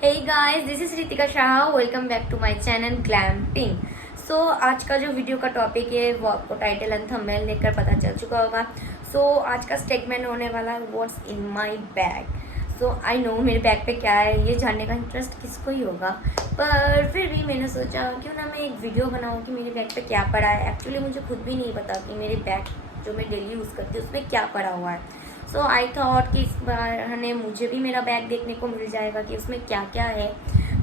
Hey guys, this is Ritika Shah. Welcome back to my channel Glamping. So आज का जो video का topic है वो आपको टाइटल एंड थंबनेल देखकर पता चल चुका होगा. आज का स्टेटमेंट होने वाला है what's in my bag. I know मेरे बैग पे क्या है ये जानने का इंटरेस्ट किसको ही होगा, पर फिर भी मैंने सोचा क्यों ना मैं एक वीडियो बनाऊँ कि मेरे बैग पे क्या पड़ा है. एक्चुअली मुझे खुद भी नहीं पता कि मेरे बैग जो मैं डेली यूज़ करती हूँ उसमें क्या पड़ा हुआ है. आई थॉट कि इस बार ने मुझे भी मेरा बैग देखने को मिल जाएगा कि उसमें क्या क्या है.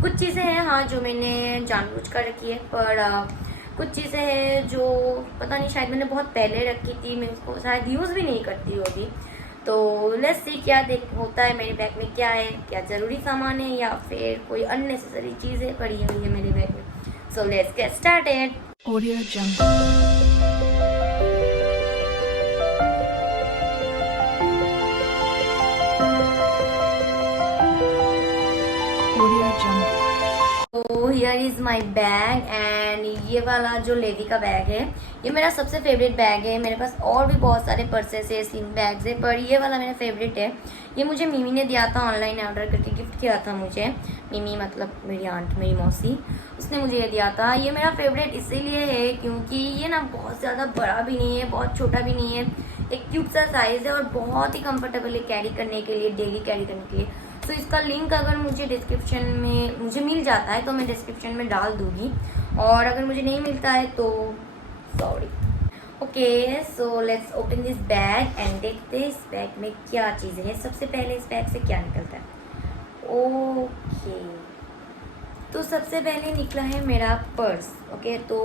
कुछ चीज़ें हैं हाँ जो मैंने जानबूझ कर रखी है, पर कुछ चीज़ें हैं जो पता नहीं शायद मैंने बहुत पहले रखी थी, मैं उसको शायद यूज़ भी नहीं करती होगी. तो लेट्स सी क्या होता है मेरे बैग में, क्या है, क्या ज़रूरी सामान है या फिर कोई अननेसेसरी चीज़ें पड़ी हुई है मेरे बैग में. So let's get started. Audio Jungle. Audio Jungle. तो here is my bag and ये वाला जो लेडी का बैग है ये मेरा सबसे फेवरेट बैग है. मेरे पास और भी बहुत सारे पर्सेस है, स्लिंग बैग्स है, पर ये वाला मेरा फेवरेट है. ये मुझे मिमी ने दिया था, ऑनलाइन ऑर्डर करके गिफ्ट किया था मुझे. मिमी मतलब मेरी आंट, मेरी मौसी, उसने मुझे ये दिया था. ये मेरा फेवरेट इसीलिए है क्योंकि ये ना बहुत ज़्यादा बड़ा भी नहीं है, बहुत छोटा भी नहीं है, एक क्यूट सा साइज़ है और बहुत ही कंफर्टेबल है कैरी करने के लिए, डेली कैरी करने के लिए. इसका लिंक अगर मुझे डिस्क्रिप्शन में मुझे मिल जाता है तो मैं डिस्क्रिप्शन में डाल दूंगी, और अगर मुझे नहीं मिलता है तो sorry. Okay, so let's open this bag and देखते हैं इस बैग में क्या चीज़ें हैं. सबसे पहले इस बैग से क्या निकलता है. ओके, तो सबसे पहले निकला है मेरा पर्स. ओके, तो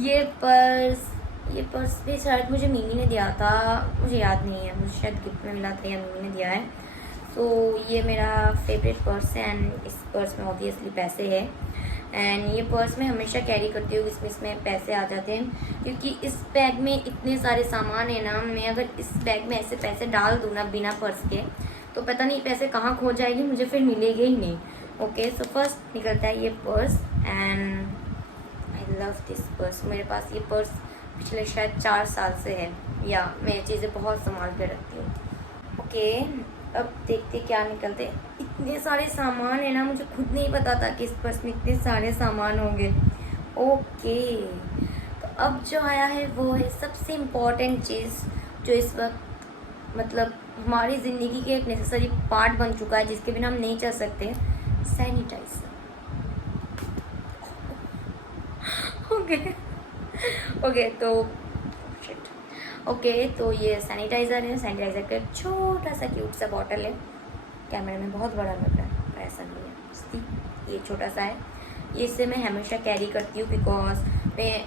ये पर्स भी शायद मुझे मिमी ने दिया था, मुझे याद नहीं है, मुझे शायद गिफ्ट में मिला था या मिमी ने दिया है. ये मेरा फेवरेट पर्स है एंड इस पर्स में ऑब्वियसली पैसे है. एंड ये पर्स मैं हमेशा कैरी करती हूँ, इसमें पैसे आ जाते हैं क्योंकि इस बैग में इतने सारे सामान है ना. मैं अगर इस बैग में ऐसे पैसे डाल दूँ ना बिना पर्स के तो पता नहीं पैसे कहाँ खो जाएगी, मुझे फिर मिलेंगे ही नहीं. ओके, सो फर्स्ट निकलता है ये purse and I love this purse. मेरे पास ये पर्स पिछले शायद 4 साल से है, या मैं चीज़ें बहुत संभाल कर रखती हूँ. ओके, अब देखते क्या निकलते. इतने सारे सामान है ना, मुझे खुद नहीं पता था कि इस पर्स में इतने सारे सामान होंगे. ओके, तो अब जो आया है वो है सबसे इम्पॉर्टेंट चीज़ जो इस वक्त मतलब हमारी ज़िंदगी के एक नेसेसरी पार्ट बन चुका है, जिसके बिना हम नहीं चल सकते. सैनिटाइजर. ओके, तो ये सैनिटाइज़र है. सैनिटाइज़र का एक छोटा सा क्यूट सा बॉटल है. कैमरे में बहुत बड़ा लग रहा है, पर ऐसा नहीं है, ये छोटा सा है. ये इससे मैं हमेशा कैरी करती हूँ बिकॉज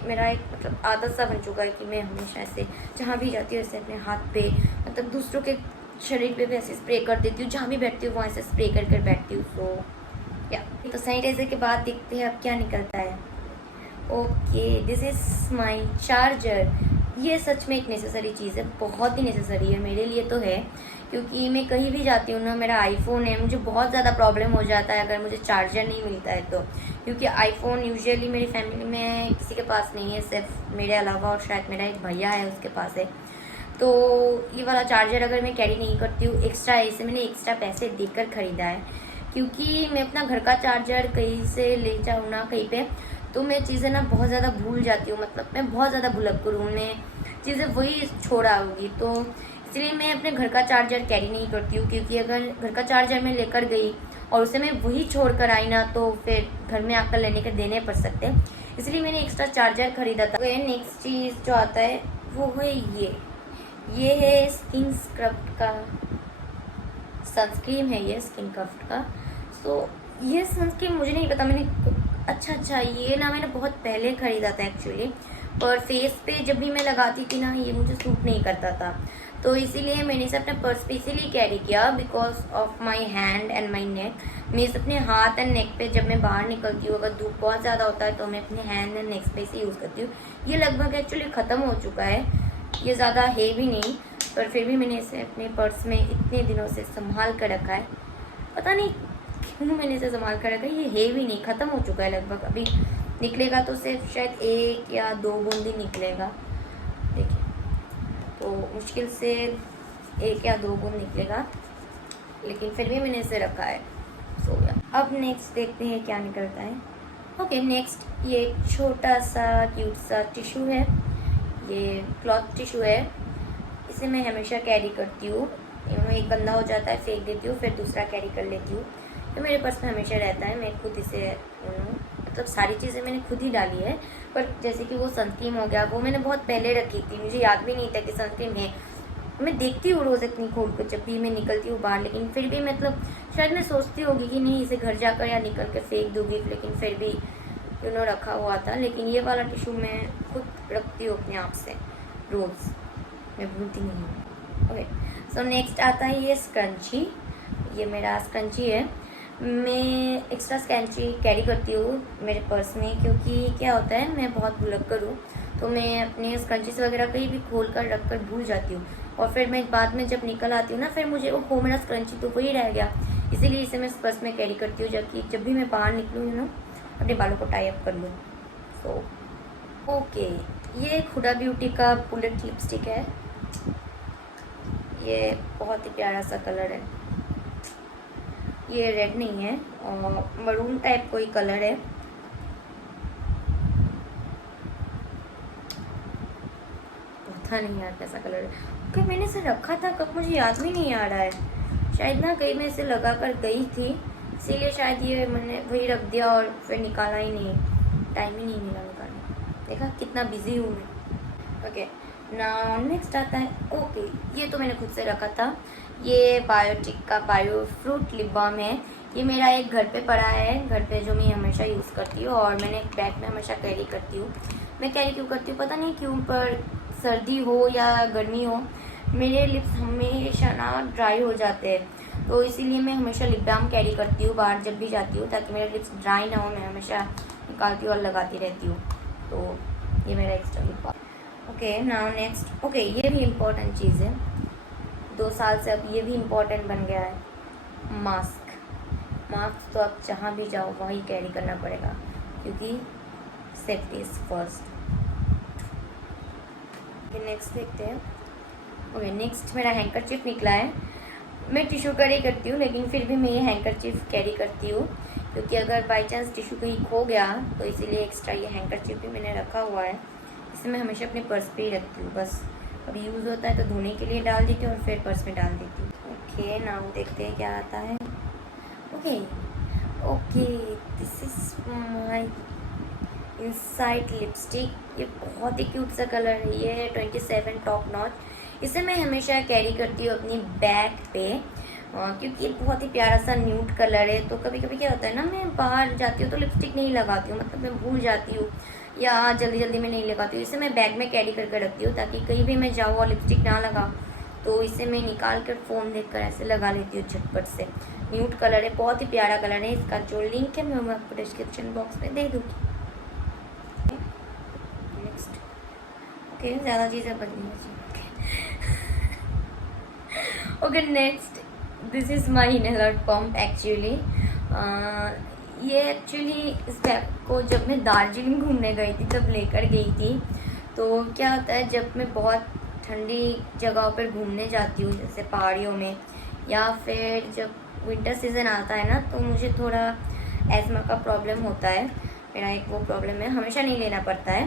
मेरा एक मतलब आदत सा बन चुका है कि मैं हमेशा ऐसे जहाँ भी जाती हूँ ऐसे अपने हाथ पे मतलब दूसरों के शरीर पे भी ऐसे स्प्रे कर देती हूँ. जहाँ भी बैठती हूँ वहाँ ऐसे स्प्रे कर बैठती हूँ. तो सैनिटाइज़र के बाद देखते हैं अब क्या निकलता है. Okay, this is my charger. ये सच में एक नेसेसरी चीज़ है, बहुत ही नेसेसरी है मेरे लिए तो है, क्योंकि मैं कहीं भी जाती हूँ ना, मेरा आईफोन है, मुझे बहुत ज़्यादा प्रॉब्लम हो जाता है अगर मुझे चार्जर नहीं मिलता है तो. क्योंकि आईफोन यूजुअली मेरी फैमिली में किसी के पास नहीं है, सिर्फ मेरे अलावा, और शायद मेरा एक भैया है उसके पास है. तो ये वाला चार्जर अगर मैं कैरी नहीं करती हूँ एक्स्ट्रा, इसे मैंने एक्स्ट्रा पैसे देकर ख़रीदा है, क्योंकि मैं अपना घर का चार्जर कहीं से ले जाऊँ ना कहीं पे तो मैं चीज़ें ना बहुत ज़्यादा भूल जाती हूँ. मतलब मैं बहुत ज़्यादा भुलक्कड़ हूँ, मैं चीज़ें वही छोड़ा होगी, तो इसलिए मैं अपने घर का चार्जर कैरी नहीं करती हूँ. क्योंकि अगर घर का चार्जर मैं लेकर गई और उसे मैं वही छोड़ कर आई ना तो फिर घर में आकर लेने के देने पड़ सकते हैं, इसलिए मैंने एक्स्ट्रा चार्जर खरीदा था. नेक्स्ट चीज़ जो आता है वो है ये है स्किन स्क्रब का सनस्क्रीन है, ये स्किन क्रफ्ट का. ये सनस्क्रीन मुझे नहीं पता, मैंने अच्छा ये ना मैंने बहुत पहले ख़रीदा था एक्चुअली, पर फेस पे जब भी मैं लगाती थी ना ये मुझे सूट नहीं करता था, तो इसीलिए मैंने इसे अपने पर्स पे इसीलिए कैरी किया because of my hand and my neck. मैं इसे अपने हाथ एंड नेक पे जब मैं बाहर निकलती हूँ, अगर धूप बहुत ज़्यादा होता है तो मैं अपने हैंड एंड नेक पे इसे यूज़ करती हूँ. ये लगभग एक्चुअली ख़त्म हो चुका है, ये ज़्यादा है भी नहीं, पर फिर भी मैंने इसे अपने पर्स में इतने दिनों से संभाल कर रखा है. पता नहीं क्यों मैंने इसे संभाल कर रखा है, ये है भी नहीं, ख़त्म हो चुका है लगभग. अभी निकलेगा तो सिर्फ शायद 1 या 2 बूंद ही निकलेगा. देखिए, तो मुश्किल से 1 या 2 बूंद निकलेगा, लेकिन फिर भी मैंने इसे रखा है. सो या अब नेक्स्ट देखते हैं क्या निकलता है। ओके, नेक्स्ट ये एक छोटा सा क्यूट सा टिश्यू है। ये क्लॉथ टिश्यू है। इसे मैं हमेशा कैरी करती हूँ। एक गंदा हो जाता है, फेंक देती हूँ, फिर दूसरा कैरी कर लेती हूँ। तो मेरे पर्स में हमेशा रहता है। मैं खुद इसे मतलब सारी चीज़ें मैंने खुद ही डाली है। पर जैसे कि वो सनस्क्रीन हो गया, वो मैंने बहुत पहले रखी थी, मुझे याद भी नहीं था कि सनस्क्रीन है। मैं देखती हूँ रोज़ इतनी खोल कर जब भी मैं निकलती हूँ बाहर, लेकिन फिर भी मतलब शायद मैं सोचती होगी कि नहीं इसे घर जाकर या निकल कर फेंक दूँगी, लेकिन फिर भी रखा हुआ था। लेकिन ये वाला टिश्यू मैं खुद रखती हूँ अपने आप से रोज़, मैं भूलती नहीं हूँ। ओके, सो नेक्स्ट आता है ये स्क्रंची। ये मेरा स्क्रंची है। मैं एक्स्ट्रा स्क्रंची कैरी करती हूँ मेरे पर्स में, क्योंकि क्या होता है मैं बहुत भुलक्कड़ हूँ, तो मैं अपने स्क्रंचीज वगैरह कहीं भी खोल कर रख कर भूल जाती हूँ। और फिर मैं बाद में जब निकल आती हूँ ना, फिर मुझे वो मेरा स्क्रंची तो वही रह गया। इसीलिए इसे मैं पर्स में कैरी करती हूँ, जब भी मैं बाहर निकलूँ अपने बालों को टाई अप कर लूँ। सो ओके, ये हुडा ब्यूटी का बुलेट लिपस्टिक है। ये बहुत ही प्यारा सा कलर है। ये रेड नहीं है और मरून टाइप कोई कलर है। पता नहीं यार कैसा कलर है। ओके, मैंने इसे रखा था कब मुझे याद भी नहीं आ रहा है। शायद ना कहीं मैं इसे लगा कर गई थी, इसीलिए शायद ये मैंने वही रख दिया और फिर निकाला ही नहीं, टाइम ही नहीं मिला निकालने। देखा कितना बिजी हूँ मैं। ओके, नाउ नेक्स्ट आता है। ओके, ये तो मैंने खुद से रखा था। ये बायोटिक का बायो फ्रूट लिप बाम है। ये मेरा एक घर पे पड़ा है, घर पे जो मैं हमेशा यूज़ करती हूँ, और मैंने एक बैग में हमेशा कैरी करती हूँ। मैं कैरी क्यों करती हूँ पता नहीं क्यों, पर सर्दी हो या गर्मी हो मेरे लिप्स हमेशा ना ड्राई हो जाते हैं, तो इसीलिए मैं हमेशा लिप बाम कैरी करती हूँ बाहर जब भी जाती हूँ, ताकि मेरे लिप्स ड्राई ना हो। मैं हमेशा निकालती हूँ और लगाती रहती हूँ। तो ये मेरा extra lip balm. Okay, now next. Okay, ये भी इम्पोर्टेंट चीज़ है। 2 साल से अब ये भी इम्पोर्टेंट बन गया है, मास्क। मास्क तो अब जहाँ भी जाओ वहीं कैरी करना पड़ेगा, क्योंकि सेफ्टी इज़ फर्स्ट। नेक्स्ट देखते हैं। ओके, नेक्स्ट मेरा हैंकरचिफ निकला है। मैं टिश्यू कैरी करती हूँ, लेकिन फिर भी मैं ये हैंकरचिफ कैरी करती हूँ, क्योंकि अगर बाई चांस टिश्यू कहीं खो गया तो इसीलिए एक्स्ट्रा ये हैंकरचिफ भी मैंने रखा हुआ है। इसे मैं हमेशा अपने पर्स पे ही रखती हूँ, बस कभी यूज़ होता है तो धोने के लिए डाल देती हूँ और फिर पर्स में डाल देती हूँ। ओके, नाउ देखते हैं क्या आता है। Okay okay, this is my inside lipstick. ये बहुत ही क्यूट सा कलर है। ये है 27 टॉप नॉच। इसे मैं हमेशा कैरी करती हूँ अपनी बैग पे, क्योंकि ये बहुत ही प्यारा सा न्यूड कलर है। तो कभी कभी क्या होता है ना, मैं बाहर जाती हूँ तो लिपस्टिक नहीं लगाती हूँ, मतलब मैं भूल जाती हूँ या जल्दी जल्दी में नहीं लगाती हूँ। इसे मैं बैग में कैरी करके रखती हूँ, ताकि कहीं भी मैं जाऊँ और लिपस्टिक ना लगा तो इसे मैं निकाल कर फ़ोन देखकर ऐसे लगा लेती हूँ झटपट से। न्यूड कलर है, बहुत ही प्यारा कलर है। इसका जो लिंक है मैं आपको डिस्क्रिप्शन बॉक्स में दे दूँगी। नेक्स्ट। ओके, ज़्यादा चीज़ें बदली okay, next. This is my inhaler pump actually. ये एक्चुअली इस बैग को जब मैं दार्जिलिंग घूमने गई थी तब लेकर गई थी। तो क्या होता है, जब मैं बहुत ठंडी जगहों पर घूमने जाती हूँ, जैसे पहाड़ियों में, या फिर जब विंटर सीज़न आता है ना, तो मुझे थोड़ा एस्थमा का प्रॉब्लम होता है। मेरा एक वो प्रॉब्लम है, हमेशा नहीं लेना पड़ता है,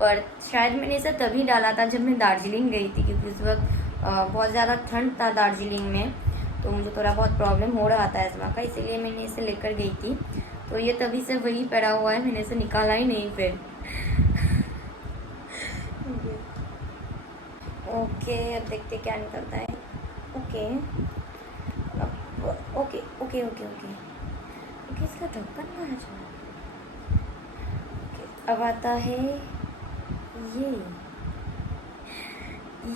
पर शायद मैंने इसे तभी डाला था जब मैं दार्जिलिंग गई थी, क्योंकि उस वक्त बहुत ज़्यादा ठंड था दार्जिलिंग में, तो मुझे थोड़ा बहुत प्रॉब्लम हो रहा था एस्थमा का, इसीलिए मैंने इसे लेकर गई थी। तो ये तभी से वही पड़ा हुआ है, मैंने इसे निकाला ही नहीं फिर। ओके, अब देखते क्या निकलता है। Okay okay okay okay okay okay, इसका ढक्कन कहाँ चला। ओके, अब आता है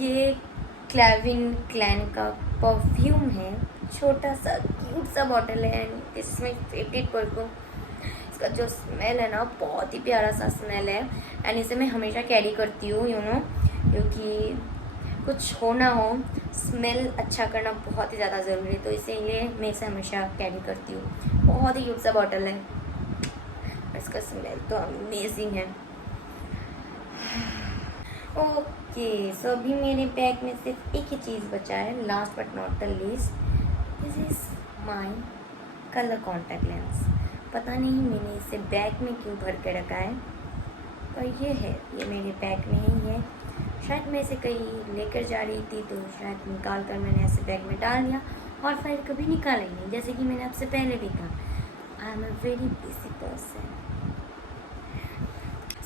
ये क्लैविन क्लैन का परफ्यूम है। छोटा सा क्यूट सा बॉटल है, एंड इसमें फेवरेट परफ्यूम। इसका जो स्मेल है ना, बहुत ही प्यारा सा स्मेल है, एंड इसे मैं हमेशा कैरी करती हूँ क्योंकि कुछ हो ना हो, स्मेल अच्छा करना बहुत ही ज़्यादा ज़रूरी है, तो इसीलिए मैं इसे हमेशा कैरी करती हूँ। बहुत ही क्यूट सा बॉटल है, इसका स्मेल तो अमेजिंग है। ओके, सो अभी मेरे बैग में सिर्फ एक ही चीज़ बचा है, last but not the least. This is my colour contact lens. पता नहीं मैंने इसे बैग में क्यों भर के रखा है, पर ये है, ये मेरे बैग में ही है। शायद मैं इसे कहीं लेकर जा रही थी तो शायद निकाल कर मैंने ऐसे बैग में डाल दिया और फिर कभी निकाला ही नहीं, जैसे कि मैंने आपसे पहले भी कहा, I am a very busy person.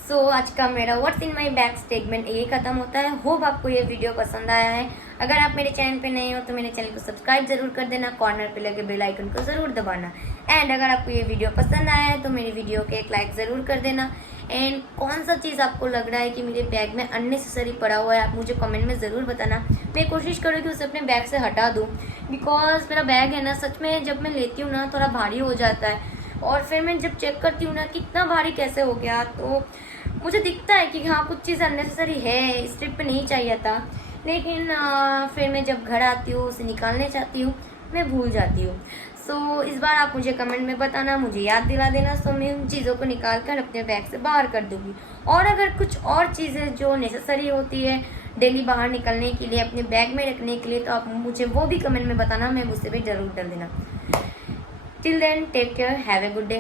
So आज का मेरा what's in my bag statement ये खत्म होता है। होप आपको ये वीडियो पसंद आया है। अगर आप मेरे चैनल पे नए हो तो मेरे चैनल को सब्सक्राइब जरूर कर देना, कॉर्नर पे लगे बेल आइकन को जरूर दबाना। एंड अगर आपको ये वीडियो पसंद आया है तो मेरी वीडियो के एक लाइक जरूर कर देना। एंड कौन सा चीज़ आपको लग रहा है कि मेरे बैग में अननेसेसरी पड़ा हुआ है, आप मुझे कमेंट में ज़रूर बताना। मैं कोशिश करूँ कि उसे अपने बैग से हटा दूँ, बिकॉज मेरा बैग है ना, सच में जब मैं लेती हूँ ना थोड़ा भारी हो जाता है, और फिर मैं जब चेक करती हूँ ना कितना भारी कैसे हो गया, तो मुझे दिखता है कि हाँ कुछ चीज़ अननेसेसरी है, इस ट्रिप पे नहीं चाहिए था। लेकिन फिर मैं जब घर आती हूँ उसे निकालने चाहती हूँ, मैं भूल जाती हूँ। सो इस बार आप मुझे कमेंट में बताना, मुझे याद दिला देना, सो मैं उन चीज़ों को निकाल कर अपने बैग से बाहर कर दूँगी। और अगर कुछ और चीज़ें जो नेसेसरी होती है डेली बाहर निकलने के लिए, अपने बैग में रखने के लिए, तो आप मुझे वो भी कमेंट में बताना, मैं उसे भी ज़रूर डाल देना। Till then take care, have a good day.